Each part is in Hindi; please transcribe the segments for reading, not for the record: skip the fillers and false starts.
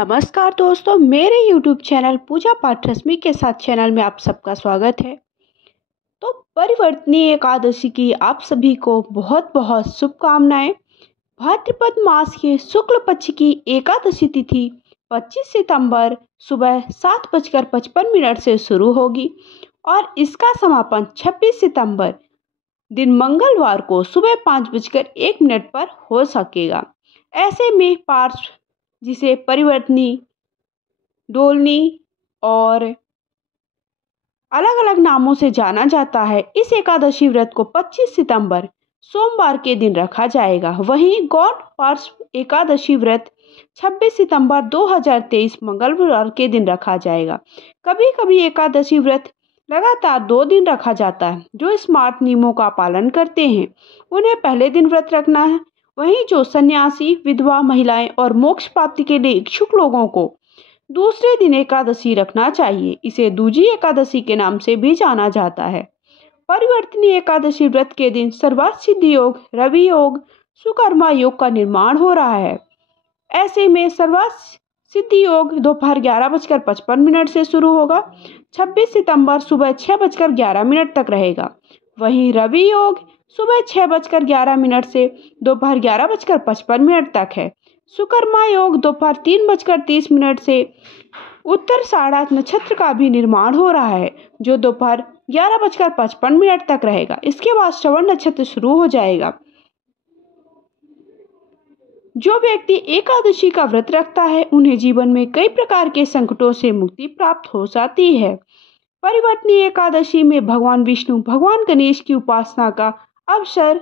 नमस्कार दोस्तों, मेरे YouTube चैनल पूजा पाठ रश्मि के साथ चैनल में आप सबका स्वागत है। तो परिवर्तनी एकादशी की आप सभी को बहुत बहुत शुभकामनाएं। भाद्रपद मास के शुक्ल पक्ष की एकादशी तिथि 25 सितंबर सुबह 7:55 से शुरू होगी और इसका समापन 26 सितंबर दिन मंगलवार को सुबह 5:01 पर हो सकेगा। ऐसे में पार्श्व, जिसे परिवर्तनी, डोलनी और अलग अलग नामों से जाना जाता है, इस एकादशी व्रत को 25 सितंबर सोमवार के दिन रखा जाएगा। वहीं गौड़ पार्श्व एकादशी व्रत 26 सितंबर 2023 मंगलवार के दिन रखा जाएगा। कभी कभी एकादशी व्रत लगातार 2 दिन रखा जाता है। जो स्मार्ट नियमों का पालन करते हैं उन्हें पहले दिन व्रत रखना है। वहीं जो सन्यासी, विधवा महिलाएं और मोक्ष प्राप्ति के लिए इच्छुक लोगों को दूसरे दिन एकादशी रखना चाहिए। इसे दूजी एकादशी के नाम से भी जाना जाता है। परिवर्तनी एकादशी व्रत के दिन सर्वार्थ सिद्धि योग, रवि योग, सुकर्मा योग का निर्माण हो रहा है। ऐसे में सर्वार्थ सिद्धि योग दोपहर 11:55 से शुरू होगा, 26 सितंबर सुबह 6:11 तक रहेगा। वहीं रवि योग सुबह 6:11 से दोपहर 11:55 तक है। सुकर्मा योग दोपहर 3:30 से उत्तराषाढ़ नक्षत्र का भी निर्माण हो रहा है, जो दोपहर 11:55 तक रहेगा। इसके बाद श्रवण नक्षत्र शुरू हो जाएगा। जो व्यक्ति एकादशी का व्रत रखता है उन्हें जीवन में कई प्रकार के संकटों से मुक्ति प्राप्त हो जाती है। परिवर्तनी एकादशी में भगवान विष्णु, भगवान गणेश की उपासना का अवसर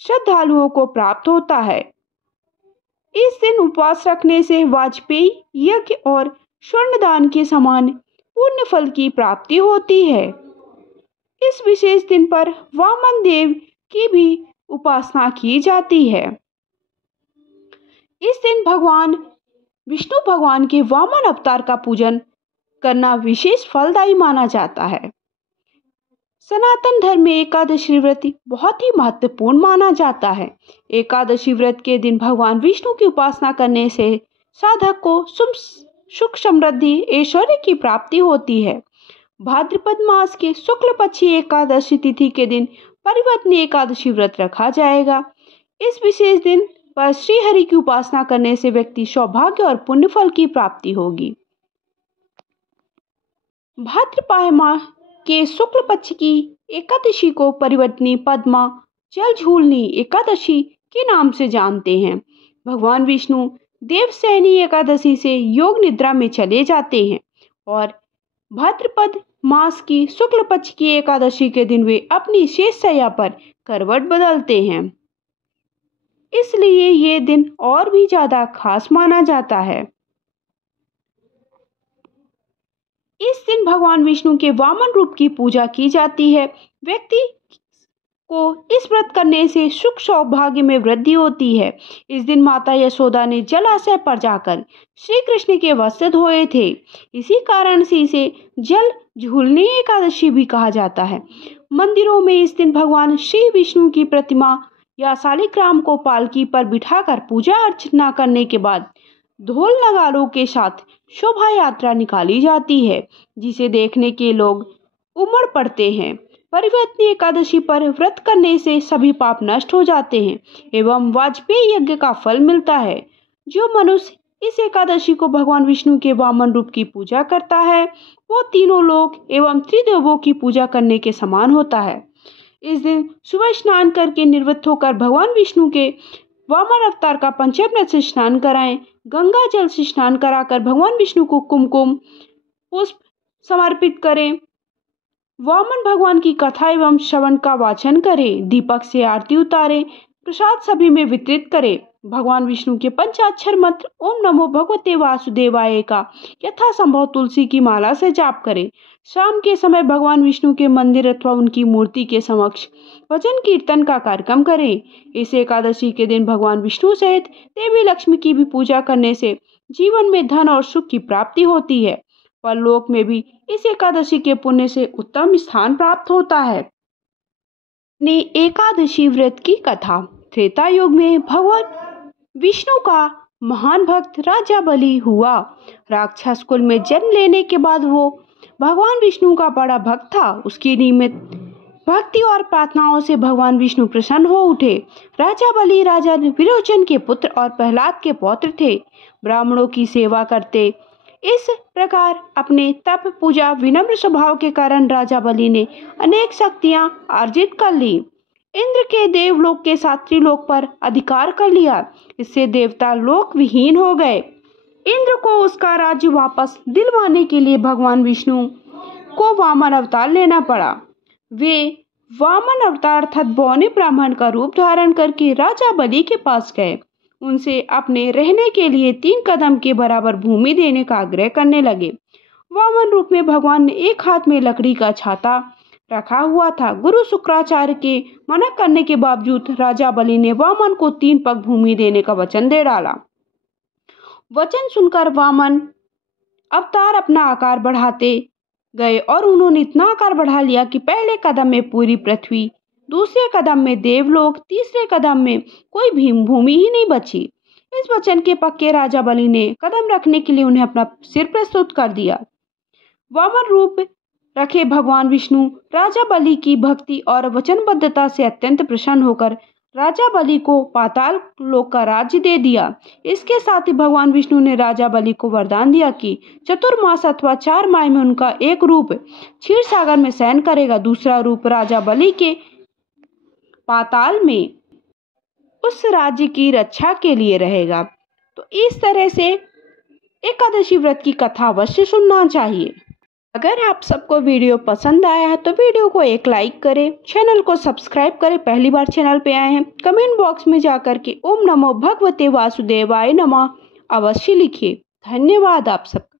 श्रद्धालुओं को प्राप्त होता है। इस दिन उपवास रखने से वाजपेयी यज्ञ और स्वर्ण दान के समान पुण्य फल की प्राप्ति होती है। इस विशेष दिन पर वामन देव की भी उपासना की जाती है। इस दिन भगवान विष्णु भगवान के वामन अवतार का पूजन करना विशेष फलदायी माना जाता है। सनातन धर्म में एकादशी व्रत बहुत ही महत्वपूर्ण माना जाता है। एकादशी व्रत के दिन भगवान विष्णु की उपासना करने से साधक को सुख, समृद्धि, ऐश्वर्य की प्राप्ति होती है। भाद्रपद मास के शुक्ल पक्षी एकादशी तिथि के दिन परिवर्तनी एकादशी व्रत रखा जाएगा। इस विशेष दिन पर श्री हरि की उपासना करने से व्यक्ति सौभाग्य और पुण्य फल की प्राप्ति होगी। भाद्रपद माह के शुक्ल पक्ष की एकादशी को परिवर्तनी, पद्मा, जल झूलनी एकादशी के नाम से जानते हैं। भगवान विष्णु देवशयनी एकादशी से योग निद्रा में चले जाते हैं और भाद्रपद मास की शुक्ल पक्ष की एकादशी के दिन वे अपनी शेष शैया पर करवट बदलते हैं। इसलिए ये दिन और भी ज्यादा खास माना जाता है। इस दिन भगवान विष्णु के वामन रूप की पूजा की जाती है। व्यक्ति को इस व्रत करने से सुख, सौभाग्य में वृद्धि होती है। इस दिन माता यशोदा ने जलाशय पर जाकर श्री कृष्ण के वस्त्र धोए थे। इसी कारण से इसे जल झूलनी एकादशी भी कहा जाता है। मंदिरों में इस दिन भगवान श्री विष्णु की प्रतिमा या शालिग्राम को पालकी पर बिठाकर पूजा अर्चना करने के बाद ढोल नगाड़ों के साथ शोभा यात्रा निकाली जाती है, जिसे देखने के लोग उमड़ पड़ते हैं। परिवर्तनी एकादशी पर व्रत करने से सभी पाप नष्ट हो जाते हैं एवं वाजपेयी यज्ञ का फल मिलता है। जो मनुष्य इस एकादशी को भगवान विष्णु के वामन रूप की पूजा करता है वो तीनों लोक एवं त्रिदेवों की पूजा करने के समान होता है। इस दिन सुबह स्नान करके निवृत्त होकर भगवान विष्णु के वामन अवतार का पंचामृत से स्नान कराएं। गंगा जल से स्नान कराकर भगवान विष्णु को कुमकुम पुष्प समर्पित करें। वामन भगवान की कथा एवं श्रवण का वाचन करें। दीपक से आरती उतारें। प्रसाद सभी में वितरित करें। भगवान विष्णु के पंचाक्षर मंत्र ओम नमो भगवते वासुदेवाय का यथासंभव तुलसी की माला से जाप करें। शाम के समय भगवान विष्णु के मंदिर अथवा उनकी मूर्ति के समक्ष भजन कीर्तन का कार्यक्रम करें। इस एकादशी के दिन भगवान विष्णु सहित देवी लक्ष्मी की भी पूजा करने से जीवन में धन और सुख की प्राप्ति होती है। परलोक में भी इस एकादशी के पुण्य से उत्तम स्थान प्राप्त होता है। एकादशी व्रत की कथा। त्रेता युग में भगवान विष्णु का महान भक्त राजा बलि हुआ। राक्षस कुल में जन्म लेने के बाद वो भगवान विष्णु का बड़ा भक्त था। उसकी नियमित भक्ति और प्रार्थनाओं से भगवान विष्णु प्रसन्न हो उठे। राजा बलि राजा विरोचन के पुत्र और प्रहलाद के पौत्र थे। ब्राह्मणों की सेवा करते। इस प्रकार अपने तप, पूजा, विनम्र स्वभाव के कारण राजा बलि ने अनेक शक्तियां अर्जित कर ली। इंद्र के देवलोक के साथ त्रिलोक पर अधिकार कर लिया। इससे देवता लोक विहीन हो गए। इंद्र को उसका राज्य वापस दिलवाने के लिए भगवान विष्णु को वामन अवतार लेना पड़ा। वे वामन अवतार अर्थात बौने ब्राह्मण का रूप धारण करके राजा बलि के पास गए। उनसे अपने रहने के लिए 3 कदम के बराबर भूमि देने का आग्रह करने लगे। वामन रूप में भगवान ने एक हाथ में लकड़ी का छाता रखा हुआ था। गुरु शुक्राचार्य के मना करने के बावजूद राजा बलि ने वामन को 3 पग भूमि देने का वचन दे डाला। वचन सुनकर वामन अवतार अपना आकार बढ़ाते गए और उन्होंने इतना आकार बढ़ा लिया कि पहले कदम में पूरी पृथ्वी, दूसरे कदम में देवलोक, तीसरे कदम में कोई भी भूमि ही नहीं बची। इस वचन के पक्के राजा बलि ने कदम रखने के लिए उन्हें अपना सिर प्रस्तुत कर दिया। वामन रूप रखे भगवान विष्णु राजा बलि की भक्ति और वचनबद्धता से अत्यंत प्रसन्न होकर राजा बलि को पाताल लोक का राज्य दे दिया। इसके साथ ही भगवान विष्णु ने राजा बलि को वरदान दिया कि चतुर्मास अथवा 4 माह में उनका एक रूप क्षीर सागर में शयन करेगा, दूसरा रूप राजा बलि के पाताल में उस राज्य की रक्षा के लिए रहेगा। तो इस तरह से एकादशी व्रत की कथा अवश्य सुनना चाहिए। अगर आप सबको वीडियो पसंद आया है तो वीडियो को एक लाइक करें, चैनल को सब्सक्राइब करें। पहली बार चैनल पे आए हैं, कमेंट बॉक्स में जाकर के ओम नमो भगवते वासुदेवाय नमः अवश्य लिखिए। धन्यवाद आप सबका।